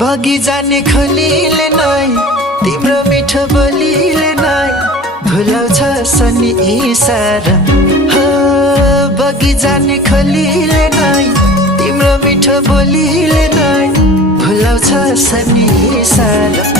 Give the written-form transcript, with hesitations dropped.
बगी जाने खोलीले नै तिम्रो मिठो बोलीले नै भुलाउँछ सनी इसारा हो। बगी जाने खोलीले नै तिम्रो मिठो बोलीले नै भुलाउँछ सनी इसारा।